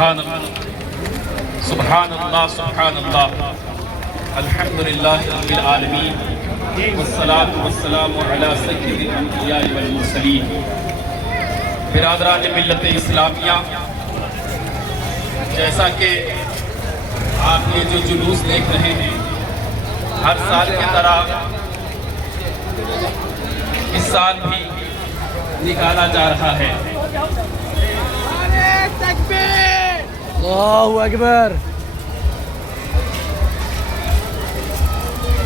سبحان اللہ سبحان اللہ سبحان اللہ الحمدللہ رب العالمین والصلاة والسلام علی سید الانبیاء والمرسلین۔ برادران ملت اسلامیہ، جیسا کہ آپ یہ جو جلوس دیکھ رہے ہیں ہر سال کی طرح اس سال بھی نکالا جا رہا ہے۔ اللہ اکبر۔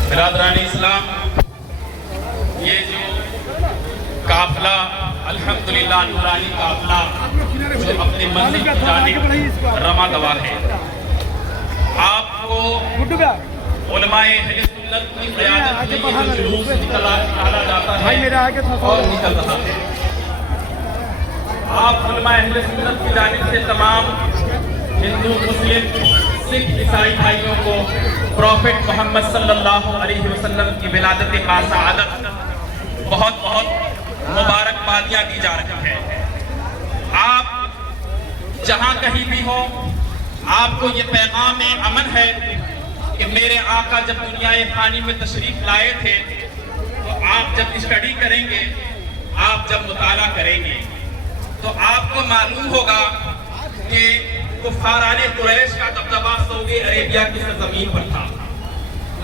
برادران اسلام، یہ جو قافلہ الحمدللہ نورانی قافلہ جو اپنے منزل کی جانب رواں دوا ہے، آپ کو علماء اہل سنت کی قیادت میں یہ جو جلوس نکالا جاتا ہے اور نکل رہا ہے، آپ علماء اہل سنت کی جانب سے تمام ہندو، مسلم، سکھ، عیسائی بھائیوں کو پروفٹ محمد صلی اللہ علیہ وسلم کی ولادت باسعادت بہت بہت مبارکبادیاں دی جا رہی ہیں۔ آپ جہاں کہیں بھی ہو، آپ کو یہ پیغام امن ہے کہ میرے آقا جب دنیا فانی میں تشریف لائے تھے تو آپ جب اسٹڈی کریں گے، آپ جب مطالعہ کریں گے تو آپ کو معلوم ہوگا کہ کفاران قریش کا دبدبہ سعودی عربیہ کی سرزمین پر تھا۔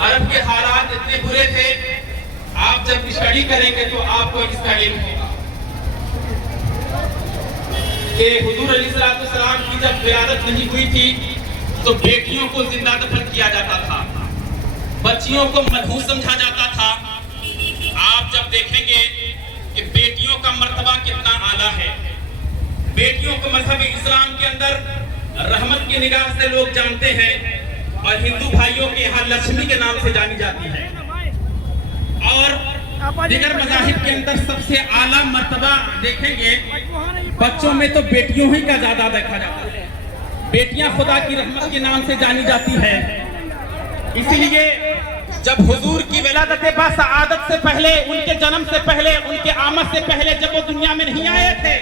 عرب کے حالات اتنے برے تھے، آپ جب اسٹڈی کریں گے تو آپ کو اس کا علم ہوگا کہ حضور علیہ السلام کی جب ولادت نہیں ہوئی تھی تو بیٹیوں کو زندہ دفن کیا جاتا تھا، بچیوں کو منحوس سمجھا جاتا تھا۔ آپ جب دیکھیں گے کہ بیٹیوں کا مرتبہ کتنا اعلیٰ ہے، بیٹیوں کو مذہب اسلام کے اندر رحمت کی نگاہ سے لوگ جانتے ہیں، اور ہندو بھائیوں کے یہاں لکشمی کے نام سے جانی جاتی ہے، اور دیگر مذاہب کے اندر سب سے اعلیٰ مرتبہ دیکھیں گے بچوں میں تو بیٹیوں ہی کا زیادہ دیکھا جاتا ہے، بیٹیاں خدا کی رحمت کے نام سے جانی جاتی ہیں۔ اسی لیے جب حضور کی ولادت باسعادت سے پہلے، ان کے جنم سے پہلے، ان کے آمد سے پہلے جب وہ دنیا میں نہیں آئے تھے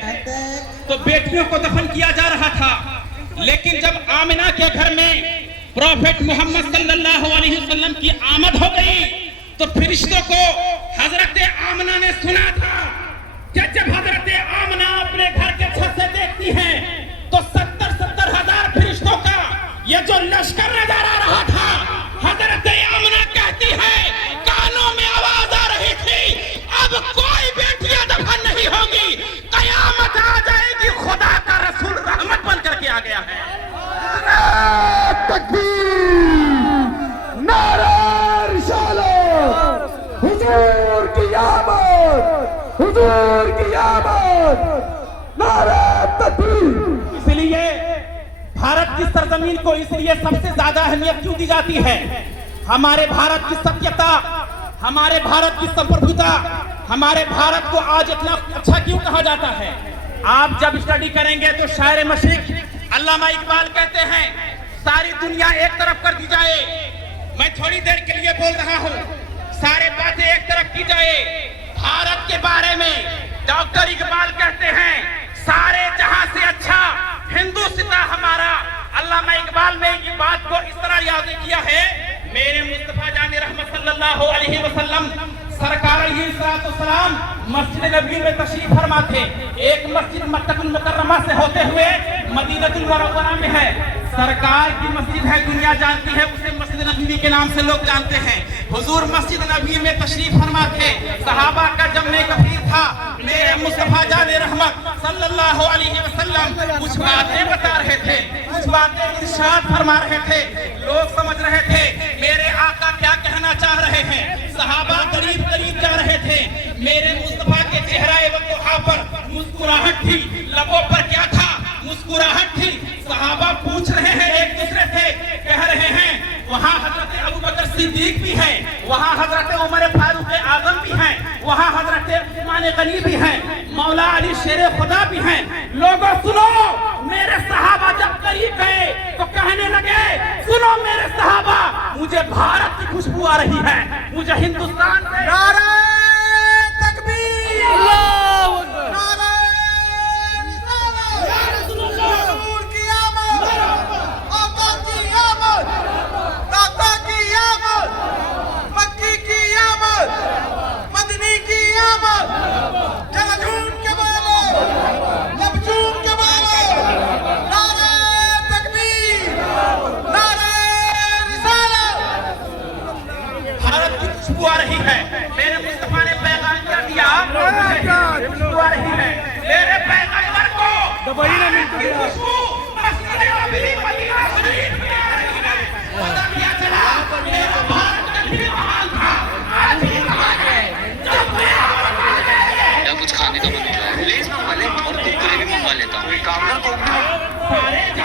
تو بیٹیوں کو دفن کیا جا رہا تھا، لیکن جب آمنہ کے گھر میں پروفٹ محمد صلی اللہ علیہ وسلم کی آمد ہو گئی تو فرشتوں کو حضرت آمنہ نے سنا تھا کہ جب حضرت آمنہ اپنے گھر کے چھت سے دیکھتی ہیں تو 70 ہزار فرشتوں کا یہ جو لشکر نظر آ رہا تھا، حضرت آمنہ کہتی ہے کانوں میں آواز آ رہی تھی، اب کوئی بیٹیاں دفن نہیں ہوگی، قیامت آ جائے گی، خدا کا رسول رحمت بن کر کے آ گیا ہے۔ تکبیر، نعرہ رسالت، حضور کی آمد، حضور کی آمد، نعرہ تکبیر۔ اس لیے بھارت کی سرزمین کو اس لیے سب سے زیادہ اہمیت کیوں دی جاتی ہے؟ ہمارے بھارت کی ستیتا، ہمارے بھارت کی سمپربھوتا، ہمارے بھارت کو آج اتنا اچھا کیوں کہا جاتا ہے؟ آپ جب اسٹڈی کریں گے تو شاعر مشرق علامہ اقبال کہتے ہیں ساری دنیا ایک طرف کر دی جائے، میں تھوڑی دیر کے لیے بول رہا ہوں، سارے باتیں ایک طرف کی جائے، بھارت کے بارے میں ڈاکٹر اقبال کہتے ہیں سارے جہاں سے اچھا ہندوستان ہمارا۔ علامہ اقبال نے یہ بات کو اس طرح یاد کیا ہے، میرے مصطفیٰ جان رحمت صلی اللہ علیہ وسلم سرکار علیہ السلام مسجد نبوی میں تشریف فرما تھے، ایک مسجد مکہ المکرمہ سے ہوتے ہوئے مدینہ المنورہ میں ہے، سرکار کی مسجد ہے، دنیا جانتی ہے اسے مسجد نبوی کے نام سے لوگ جانتے ہیں۔ حضور مسجد نبوی میں تشریف فرما تھے، صحابہ کا جمع کثیر تھا، میرے مصطفیٰ جان رحمت صلی اللہ علیہ وسلم کچھ باتیں بتا رہے تھے، کچھ باتیں ارشاد فرما رہے تھے، لوگ سمجھ رہے تھے میرے آقا کیا کہنا چاہ رہے ہیں، صحابہ قریب قریب جا رہے تھے، میرے مصطفیٰ کے چہرہ وقوعہ پر مسکراہٹ تھی، لبوں پر کیا تھا؟ مسکراہٹ تھی۔ صحابہ پوچھ رہے ہیں ایک دوسرے سے، کہہ رہے ہیں وہاں حضرت ابوبکر صدیق بھی ہیں، وہاں حضرت عمر فاروق اعظم بھی ہیں، وہاں حضرت عثمان غنی بھی ہیں، مولا علی شیر خدا بھی ہیں۔ لوگوں سنو، میرے صحابہ جب قریب گئے تو کہنے لگے سنو میرے صحابہ، مجھے بھارت کی خوشبو آ رہی ہے، مجھے ہندوستان سے نعرہ تکبیر، اللہ اکبر، نعرہ رسالت، حضور کی آمد،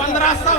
1500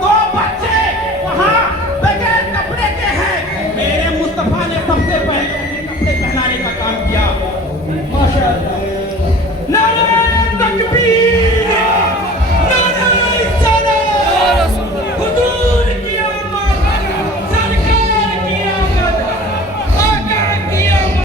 2